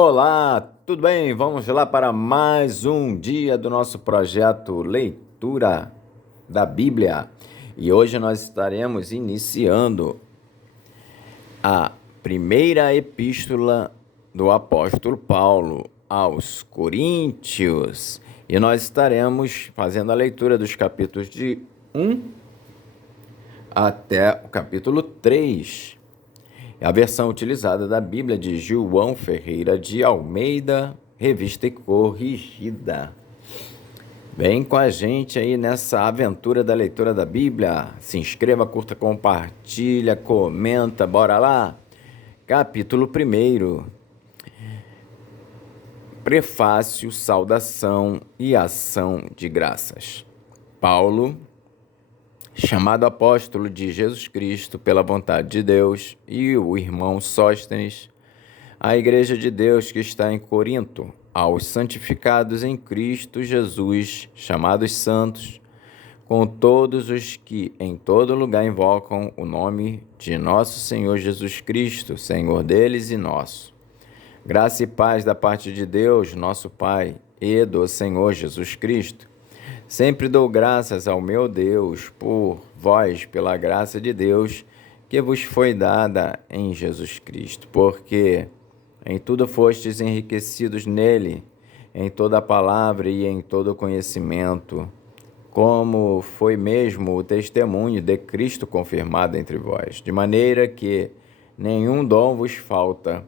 Olá, tudo bem? Vamos lá para mais um dia do nosso projeto Leitura da Bíblia. E hoje nós estaremos iniciando a primeira epístola do apóstolo Paulo aos Coríntios. E nós estaremos fazendo a leitura dos capítulos de 1 até o capítulo 3. É a versão utilizada da Bíblia de João Ferreira de Almeida, revista e corrigida. Vem com a gente aí nessa aventura da leitura da Bíblia. Se inscreva, curta, compartilha, comenta, bora lá. Capítulo 1. Prefácio, saudação e ação de graças. Paulo, chamado apóstolo de Jesus Cristo pela vontade de Deus, e o irmão Sóstenes, a igreja de Deus que está em Corinto, aos santificados em Cristo Jesus, chamados santos, com todos os que em todo lugar invocam o nome de nosso Senhor Jesus Cristo, Senhor deles e nosso. Graça e paz da parte de Deus, nosso Pai, e do Senhor Jesus Cristo. Sempre dou graças ao meu Deus por vós, pela graça de Deus que vos foi dada em Jesus Cristo, porque em tudo fostes enriquecidos nele, em toda a palavra e em todo o conhecimento, como foi mesmo o testemunho de Cristo confirmado entre vós, de maneira que nenhum dom vos falta,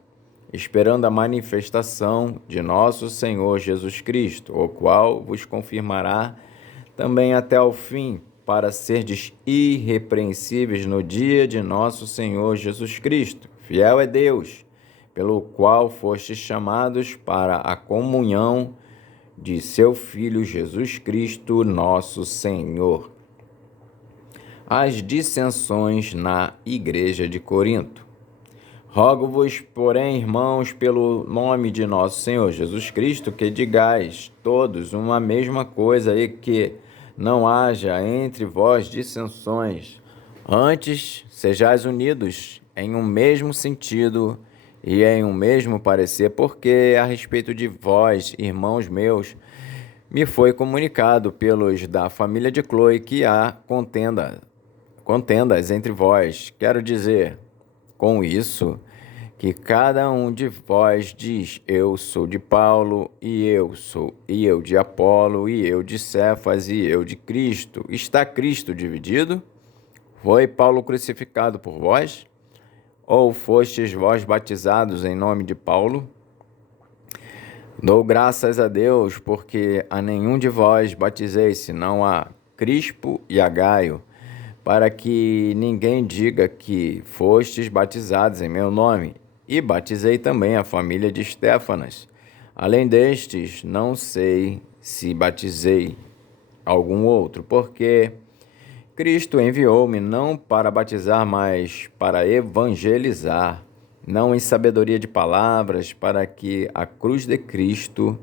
esperando a manifestação de nosso Senhor Jesus Cristo, o qual vos confirmará também até ao fim, para serdes irrepreensíveis no dia de nosso Senhor Jesus Cristo. Fiel é Deus, pelo qual fostes chamados para a comunhão de seu Filho Jesus Cristo, nosso Senhor. As dissensões na Igreja de Corinto. Rogo-vos, porém, irmãos, pelo nome de nosso Senhor Jesus Cristo, que digais todos uma mesma coisa e que não haja entre vós dissensões. Antes, sejais unidos em um mesmo sentido e em um mesmo parecer, porque a respeito de vós, irmãos meus, me foi comunicado pelos da família de Cloe que há contendas entre vós. Quero dizer, com isso, que cada um de vós diz: eu sou de Paulo, e eu de Apolo, e eu de Cefas, e eu de Cristo. Está Cristo dividido? Foi Paulo crucificado por vós? Ou fostes vós batizados em nome de Paulo? Dou graças a Deus, porque a nenhum de vós batizei, senão a Crispo e a Gaio, para que ninguém diga que fostes batizados em meu nome. E batizei também a família de Estéfanas. Além destes, não sei se batizei algum outro, porque Cristo enviou-me não para batizar, mas para evangelizar, não em sabedoria de palavras, para que a cruz de Cristo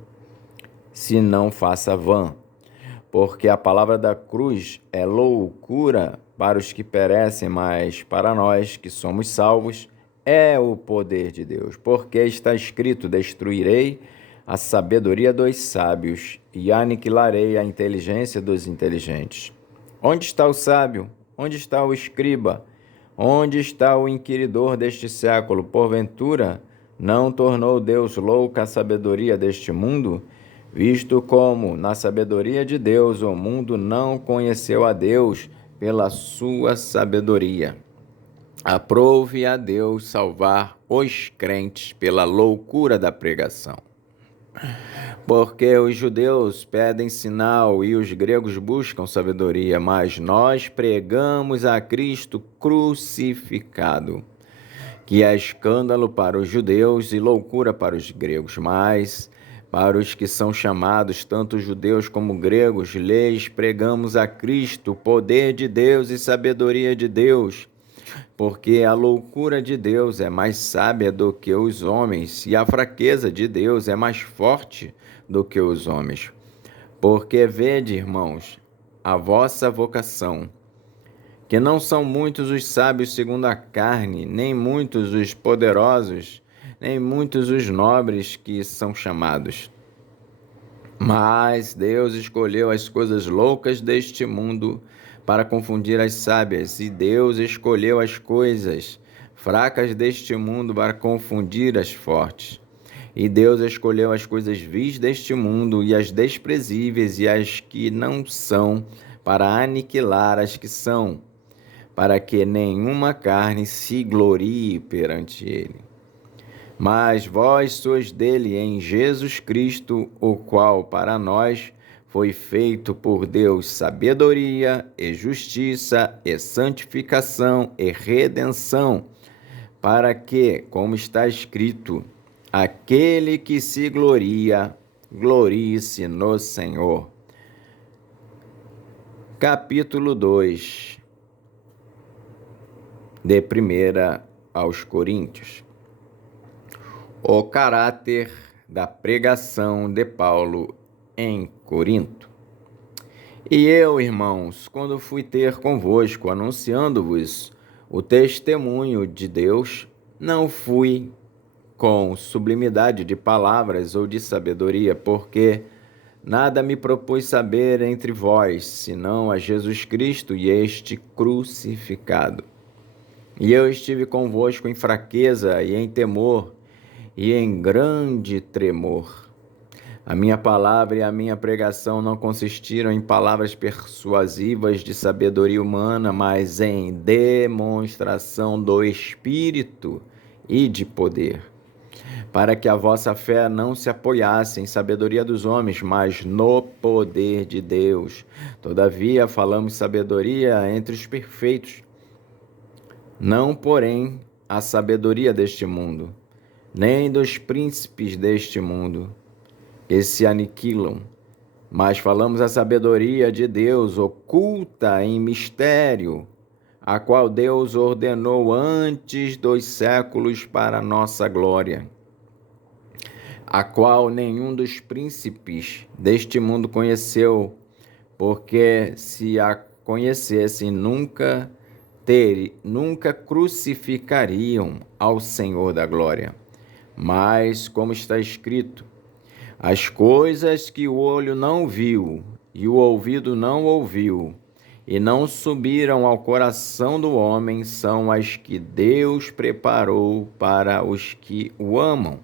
se não faça vã. Porque a palavra da cruz é loucura para os que perecem, mas para nós que somos salvos é o poder de Deus. Porque está escrito: destruirei a sabedoria dos sábios e aniquilarei a inteligência dos inteligentes. Onde está o sábio? Onde está o escriba? Onde está o inquiridor deste século? Porventura, não tornou Deus louca a sabedoria deste mundo? Visto como, na sabedoria de Deus, o mundo não conheceu a Deus pela sua sabedoria. Aprove a Deus salvar os crentes pela loucura da pregação. Porque os judeus pedem sinal e os gregos buscam sabedoria, mas nós pregamos a Cristo crucificado, que é escândalo para os judeus e loucura para os gregos, mas para os que são chamados, tanto judeus como gregos, lhes pregamos a Cristo, poder de Deus e sabedoria de Deus, porque a loucura de Deus é mais sábia do que os homens, e a fraqueza de Deus é mais forte do que os homens. Porque vede, irmãos, a vossa vocação, que não são muitos os sábios segundo a carne, nem muitos os poderosos, nem muitos os nobres que são chamados. Mas Deus escolheu as coisas loucas deste mundo para confundir as sábias, e Deus escolheu as coisas fracas deste mundo para confundir as fortes. E Deus escolheu as coisas vis deste mundo e as desprezíveis e as que não são, para aniquilar as que são, para que nenhuma carne se glorie perante ele. Mas vós sois dele em Jesus Cristo, o qual para nós foi feito por Deus sabedoria e justiça e santificação e redenção, para que, como está escrito, aquele que se gloria, glorie-se no Senhor. Capítulo 2 de 1 aos Coríntios. O caráter da pregação de Paulo em Corinto. E eu, irmãos, quando fui ter convosco, anunciando-vos o testemunho de Deus, não fui com sublimidade de palavras ou de sabedoria, porque nada me propus saber entre vós, senão a Jesus Cristo e este crucificado. E eu estive convosco em fraqueza e em temor, e em grande tremor. A minha palavra e a minha pregação não consistiram em palavras persuasivas de sabedoria humana, mas em demonstração do Espírito e de poder, para que a vossa fé não se apoiasse em sabedoria dos homens, mas no poder de Deus. Todavia falamos sabedoria entre os perfeitos, não, porém, a sabedoria deste mundo, nem dos príncipes deste mundo, que se aniquilam, mas falamos a sabedoria de Deus oculta em mistério, a qual Deus ordenou antes dos séculos para nossa glória, a qual nenhum dos príncipes deste mundo conheceu, porque se a conhecessem nunca crucificariam ao Senhor da glória. Mas, como está escrito, as coisas que o olho não viu e o ouvido não ouviu e não subiram ao coração do homem são as que Deus preparou para os que o amam.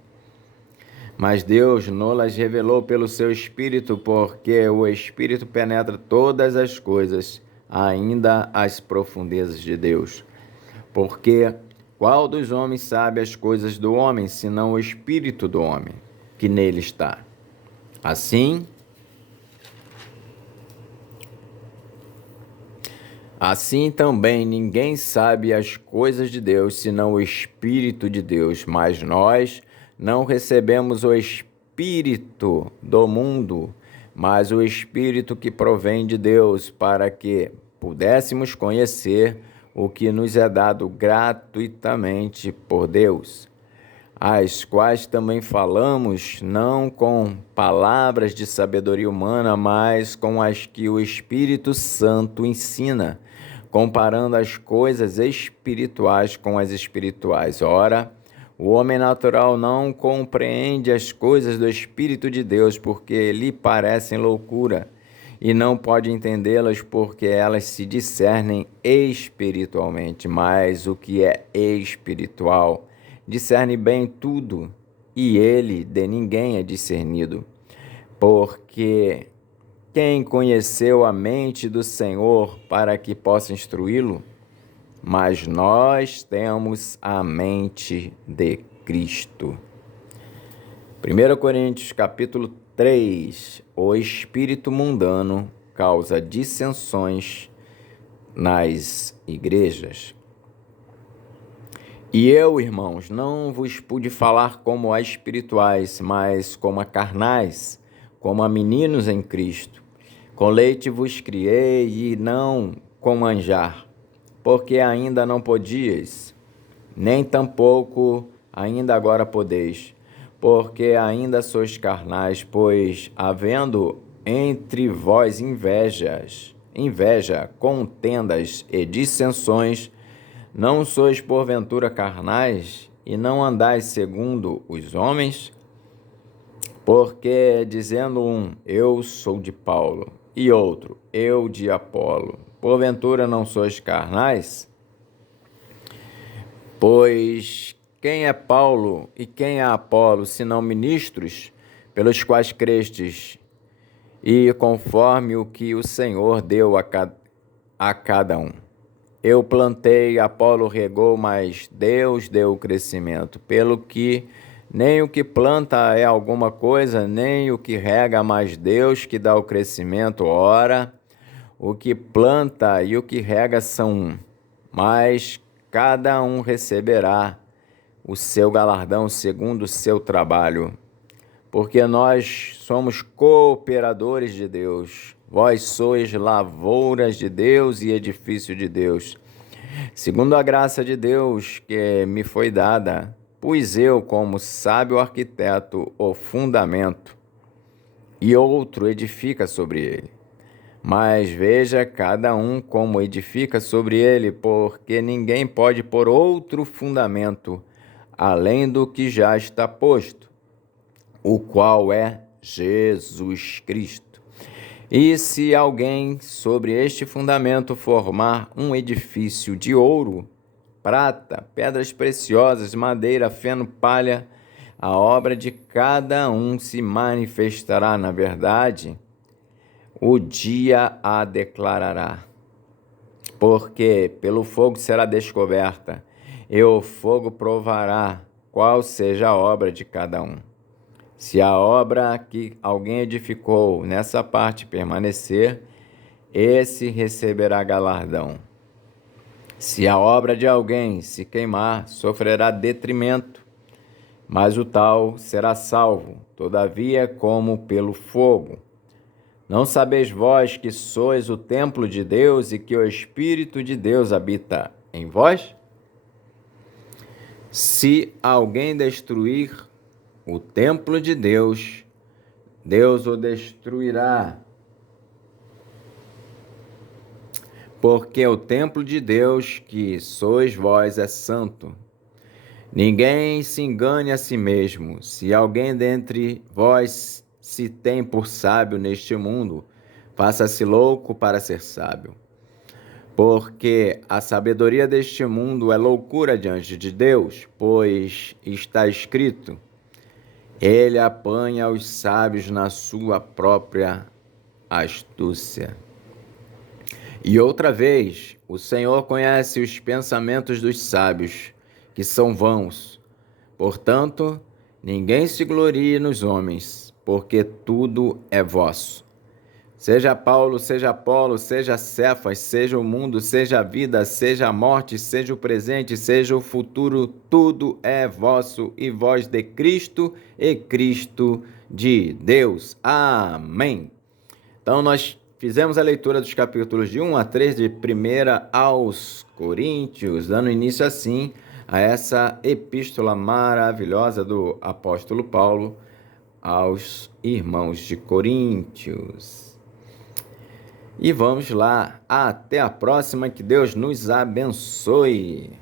Mas Deus nos revelou pelo seu Espírito, porque o Espírito penetra todas as coisas, ainda as profundezas de Deus. Porque qual dos homens sabe as coisas do homem, senão o Espírito do homem, que nele está? Assim também ninguém sabe as coisas de Deus, senão o Espírito de Deus. Mas nós não recebemos o Espírito do mundo, mas o Espírito que provém de Deus, para que pudéssemos conhecer o que nos é dado gratuitamente por Deus, as quais também falamos, não com palavras de sabedoria humana, mas com as que o Espírito Santo ensina, comparando as coisas espirituais com as espirituais. Ora, o homem natural não compreende as coisas do Espírito de Deus, porque lhe parecem loucura, e não pode entendê-las porque elas se discernem espiritualmente. Mas o que é espiritual discerne bem tudo, e ele de ninguém é discernido. Porque quem conheceu a mente do Senhor para que possa instruí-lo? Mas nós temos a mente de Cristo. 1 Coríntios capítulo 3. O espírito mundano causa dissensões nas igrejas. E eu, irmãos, não vos pude falar como a espirituais, mas como a carnais, como a meninos em Cristo. Com leite vos criei e não com manjar, porque ainda não podíeis, nem tampouco ainda agora podeis, porque ainda sois carnais, pois havendo entre vós inveja, contendas e dissensões, não sois porventura carnais e não andais segundo os homens? Porque dizendo um, eu sou de Paulo, e outro, eu de Apolo, porventura não sois carnais? Pois quem é Paulo e quem é Apolo, senão ministros, pelos quais crestes, e conforme o que o Senhor deu a cada um? Eu plantei, Apolo regou, mas Deus deu o crescimento. Pelo que nem o que planta é alguma coisa, nem o que rega, mas Deus que dá o crescimento. Ora, o que planta e o que rega são um, mas cada um receberá o seu galardão segundo o seu trabalho. Porque nós somos cooperadores de Deus. Vós sois lavouras de Deus e edifício de Deus, segundo a graça de Deus que me foi dada. Pus eu, como sábio arquiteto, o fundamento, e outro edifica sobre ele. Mas veja cada um como edifica sobre ele, porque ninguém pode pôr outro fundamento, além do que já está posto, o qual é Jesus Cristo. E se alguém sobre este fundamento formar um edifício de ouro, prata, pedras preciosas, madeira, feno, palha, a obra de cada um se manifestará na verdade, o dia a declarará. Porque pelo fogo será descoberta, e o fogo provará qual seja a obra de cada um. Se a obra que alguém edificou nessa parte permanecer, esse receberá galardão. Se a obra de alguém se queimar, sofrerá detrimento, mas o tal será salvo, todavia como pelo fogo. Não sabeis vós que sois o templo de Deus e que o Espírito de Deus habita em vós? Se alguém destruir o templo de Deus, Deus o destruirá, porque o templo de Deus, que sois vós, é santo. Ninguém se engane a si mesmo. Se alguém dentre vós se tem por sábio neste mundo, faça-se louco para ser sábio. Porque a sabedoria deste mundo é loucura diante de Deus, pois está escrito: ele apanha os sábios na sua própria astúcia. E outra vez, o Senhor conhece os pensamentos dos sábios, que são vãos. Portanto, ninguém se glorie nos homens, porque tudo é vosso. Seja Paulo, seja Apolo, seja Cefas, seja o mundo, seja a vida, seja a morte, seja o presente, seja o futuro, tudo é vosso, e vós de Cristo e Cristo de Deus. Amém. Então, nós fizemos a leitura dos capítulos de 1 a 3 de 1 aos Coríntios, dando início assim a essa epístola maravilhosa do apóstolo Paulo aos irmãos de Coríntios. E vamos lá, até a próxima, que Deus nos abençoe.